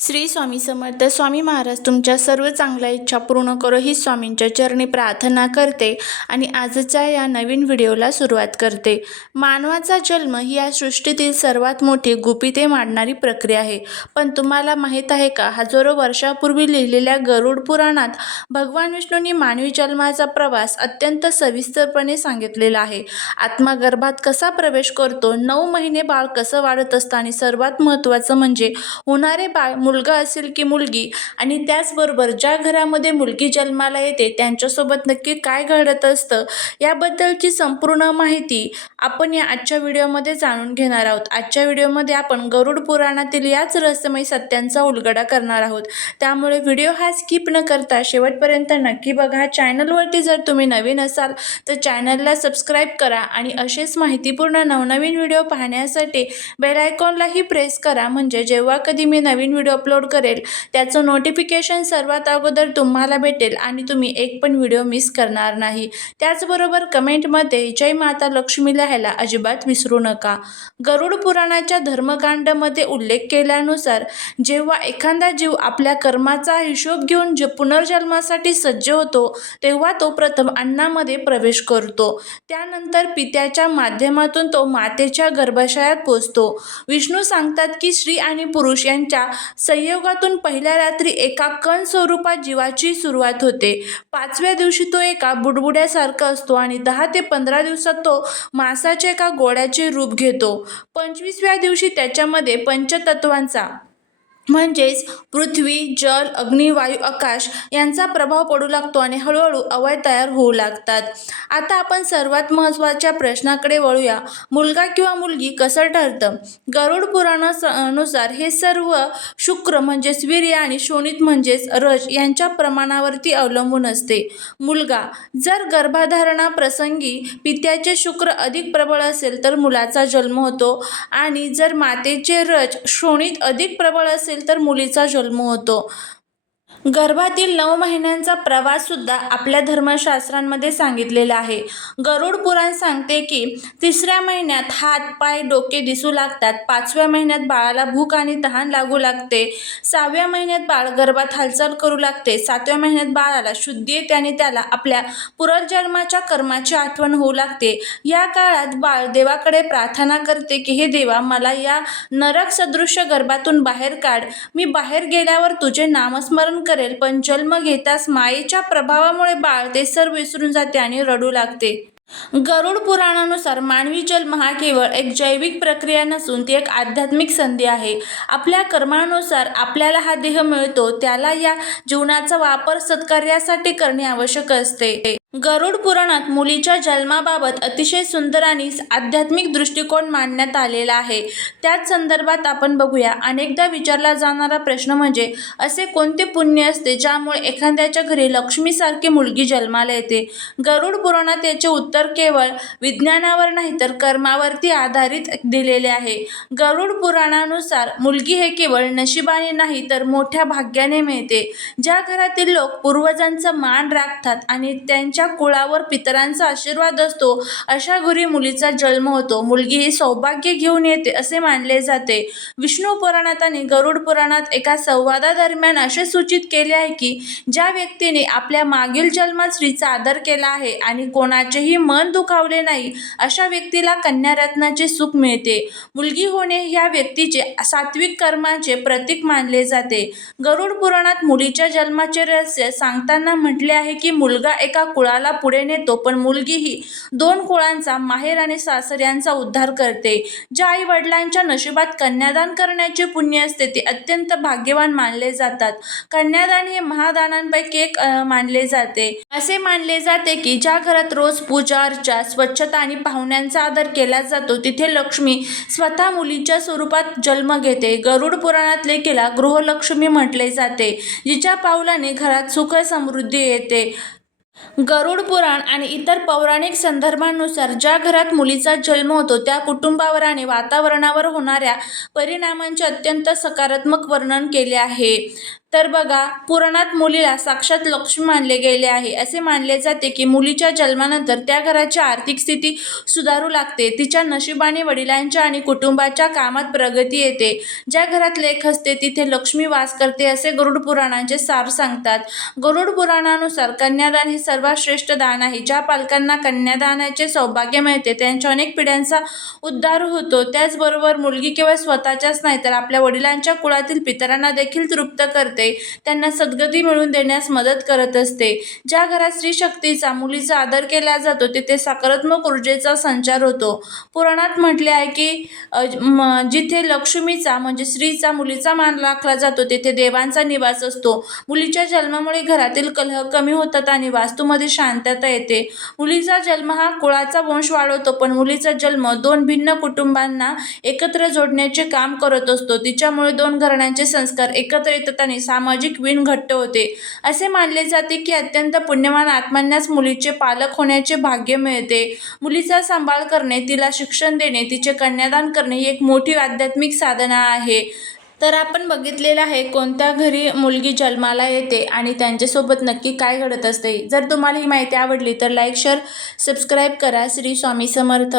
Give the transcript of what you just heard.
श्री स्वामी समर्थ. स्वामी महाराज तुमच्या सर्व चांगल्या इच्छा पूर्ण करो ही स्वामींच्या चरणी प्रार्थना करते आणि आजच्या या नवीन व्हिडिओला सुरुवात करते. मानवाचा जन्म ही या सृष्टीतील सर्वात मोठी गुपिते मांडणारी प्रक्रिया आहे. पण तुम्हाला माहीत आहे का, हजारो वर्षापूर्वी लिहिलेल्या गरुड पुराणात भगवान विष्णूंनी मानवी जन्माचा प्रवास अत्यंत सविस्तरपणे सांगितलेला आहे. आत्मा गर्भात कसा प्रवेश करतो, 9 महिने बाळ कसं वाढत असतं आणि सर्वात महत्त्वाचं म्हणजे होणारे बाळ मुलगा असेल की मुलगी, आणि त्याचबरोबर ज्या घरामध्ये मुलगी जन्माला येते त्यांच्यासोबत नक्की काय घडत असतं याबद्दलची संपूर्ण माहिती आपण या आजच्या व्हिडिओमध्ये जाणून घेणार आहोत. आजच्या व्हिडिओमध्ये आपण गरुड पुराणातील याच रहस्यमय सत्यांचा उलगडा करणार आहोत. त्यामुळे व्हिडिओ हा स्किप न करता शेवटपर्यंत नक्की बघा. चॅनलवरती जर तुम्ही नवीन असाल तर चॅनलला सबस्क्राईब करा आणि असेच माहितीपूर्ण नवनवीन व्हिडिओ पाहण्यासाठी बेल आयकॉनलाही प्रेस करा, म्हणजे जेव्हा कधी मी नवीन व्हिडिओ अपलोड करेल त्याचं नोटिफिकेशन सर्वात अगोदर तुम्हाला भेटेल आणि तुम्ही एक पण व्हिडिओ मिस करणार नाही. त्याचबरोबर कमेंटमध्ये जय माता लक्ष्मी लिहायला अजिबात विसरू नका. गरुड पुराणाच्या धर्मकांडमध्ये उल्लेख केल्यानुसार जेव्हा एखादा जीव आपल्या कर्माचा हिशोब घेऊन पुनर्जन्मासाठी सज्ज होतो तेव्हा तो प्रथम अन्नामध्ये प्रवेश करतो. त्यानंतर पित्याच्या माध्यमातून तो मातेच्या गर्भाशयात पोचतो. विष्णू सांगतात की स्त्री आणि पुरुष यांच्या संयोगातून पहिल्या रात्री एका कण स्वरूपात जीवाची सुरुवात होते. 5व्या दिवशी तो एका बुडबुड्यासारखा असतो आणि 10 ते 15 दिवसात तो मांसाच्या एका गोळ्याचे रूप घेतो. 25व्या दिवशी त्याच्यामध्ये पंचतत्वांचा म्हणजेच पृथ्वी, जल, अग्नी, वायू, आकाश यांचा प्रभाव पडू लागतो आणि हळूहळू अवयव तयार होऊ लागतात. आता आपण सर्वात महत्त्वाच्या प्रश्नाकडे वळूया. मुलगा किंवा मुलगी कसं ठरतं? गरुड पुराणानुसार हे सर्व शुक्र म्हणजेच वीर्य आणि शोणित म्हणजेच रज यांच्या प्रमाणावरती अवलंबून असते. मुलगा जर गर्भधारणा प्रसंगी पित्याचे शुक्र अधिक प्रबळ असेल तर मुलाचा जन्म होतो आणि जर मातेचे रज शोणित अधिक प्रबळ असेल तर मुलीचा जन्म होतो. गर्भातील 9 महिन्यांचा प्रवास सुद्धा आपल्या धर्मशास्त्रांमध्ये सांगितलेला आहे. गरुड पुराण सांगते की 3ऱ्या महिन्यात हात, पाय, डोके दिसू लागतात. 5व्या महिन्यात बाळाला भूक आणि तहान लागू लागते. 6व्या महिन्यात बाळ गर्भात हालचाल करू लागते. 7व्या महिन्यात बाळाला शुद्धी येते आणि त्याला आपल्या पूर्वजन्माच्या कर्माची आठवण होऊ लागते. या काळात बाळ देवाकडे प्रार्थना करते की हे देवा, मला या नरक सदृश्य गर्भातून बाहेर काढ. मी बाहेर गेल्यावर तुझे नामस्मरण करेल. पण जन्म घेताच मायेच्या प्रभावामुळे बाळ ते सर्व विसरून जाते आणि रडू लागते. गरुड पुराणानुसार मानवी जन्म हा केवळ एक जैविक प्रक्रिया नसून ती एक आध्यात्मिक संधी आहे. आपल्या कर्मानुसार आपल्याला हा देह मिळतो, त्याला या जीवनाचा वापर सत्कार्यासाठी करणे आवश्यक असते. गरुड पुराणात मुलीच्या जन्माबाबत अतिशय सुंदर आणि आध्यात्मिक दृष्टिकोन मांडण्यात आलेला आहे. त्याच संदर्भात आपण बघूया. अनेकदा विचारला जाणारा प्रश्न म्हणजे असे कोणते पुण्य असते ज्यामुळे एखाद्याच्या घरी लक्ष्मीसारखी मुलगी जन्माला येते? गरुड पुराणात याचे उत्तर केवळ विज्ञानावर नाही तर कर्मावरती आधारित दिलेले आहे. गरुड पुराणानुसार मुलगी हे केवळ नशिबाने नाही तर मोठ्या भाग्याने मिळते. ज्या घरातील लोक पूर्वजांचा मान राखतात आणि त्यांच्या कुळावर पितरांचा आशीर्वाद असतो अशा घरी मुलीचा जन्म होतो. मुलगी ही सौभाग्य घेऊन येते असे मानले जाते. विष्णू पुराणात आणि गरुड पुराणात एका संवादादरम्यान असे सूचित केले आहे की ज्या व्यक्तीने आपल्या मागील जन्मात स्त्रीचा आदर केला आहे आणि कोणाचेही मन दुखावले नाही अशा व्यक्तीला कन्यारत्नाचे सुख मिळते. मुलगी होणे ह्या व्यक्तीचे सात्विक कर्माचे प्रतीक मानले जाते. गरुड पुराणात मुलीच्या जन्माचे रहस्य सांगताना म्हटले आहे की मुलगा एका कुळाला पुढे नेतो पण मुलगी ही 2 कुळांचा, माहेर आणि सासर यांचा उद्धार करते. ज्या आई वडिलांच्या नशिबात कन्यादान करण्याचे पुण्य असते ते अत्यंत भाग्यवान मानले जातात. कन्यादान हे महादानांपैकी एक मानले जाते. असे मानले जाते की ज्या घरात रोज पूजा अर्चा, स्वच्छता आणि पाहुण्यांचा आदर केला जातो तिथे लक्ष्मी स्वतः मुलीच्या स्वरूपात जन्म घेते. गरुड पुराणात लेकीला गृहलक्ष्मी म्हटले जाते, जिच्या पावलाने घरात सुख समृद्धी येते. गरुड पुराण आणि इतर पौराणिक संदर्भांनुसार ज्या घरात मुलीचा जन्म होतो त्या कुटुंबावर आणि वातावरणावर होणाऱ्या परिणामांचे अत्यंत सकारात्मक वर्णन केले आहे. तर बघा, पुराणात मुलीला साक्षात लक्ष्मी मानले गेले आहे. असे मानले जाते की मुलीच्या जन्मानंतर त्या घराची आर्थिक स्थिती सुधारू लागते. तिच्या नशिबाने वडिलांच्या आणि कुटुंबाच्या कामात प्रगती येते. ज्या घरात लेक असते तिथे लक्ष्मी वास करते असे गरुड पुराणाचे सार सांगतात. गरुड पुराणानुसार कन्यादान हे सर्वात श्रेष्ठ दान आहे. ज्या पालकांना कन्यादानाचे सौभाग्य मिळते त्यांच्या अनेक पिढ्यांचा उद्धार होतो. त्याचबरोबर मुलगी केवळ स्वतःच्याच नाही तर आपल्या वडिलांच्या कुळातील पितरांना देखील तृप्त करते, त्यांना सद्गती मिळवून देण्यास मदत करत असते. ज्या घरात स्त्री शक्तीचा, मुलीचा आदर केला जातो तिथे सकारात्मक ऊर्जेचा संचार होतो. पुराणात म्हटले आहे की जिथे लक्ष्मीचा म्हणजे स्त्रीचा, मुलीचा मान राखला जातो तिथे देवांचा निवास असतो. मुलीच्या जन्मामुळे घरातील कलह कमी होतात आणि वास्तूमध्ये शांतता येते. मुलीचा जन्म हा कुळाचा वंश वाढवतो, पण मुलीचा जन्म दोन भिन्न कुटुंबांना एकत्र जोडण्याचे काम करत असतो. तिच्यामुळे दोन घराण्यांचे संस्कार एकत्र येतात आणि सामाजिक वीण घट्ट होते. असे मानले जाते की अत्यंत पुण्यवान आत्म्यांनाच मुलीचे पालक होण्याचे भाग्य मिळते. मुलीचा सांभाळ करणे, तिला शिक्षण देणे, तिचे कन्यादान करणे ही एक मोठी आध्यात्मिक साधना आहे. तर आपण बघितलेलं आहे कोणत्या घरी मुलगी जन्माला येते आणि त्यांच्यासोबत नक्की काय घडत असते. जर तुम्हाला ही माहिती आवडली तर लाईक, शेअर, सबस्क्राईब करा. श्री स्वामी समर्थ.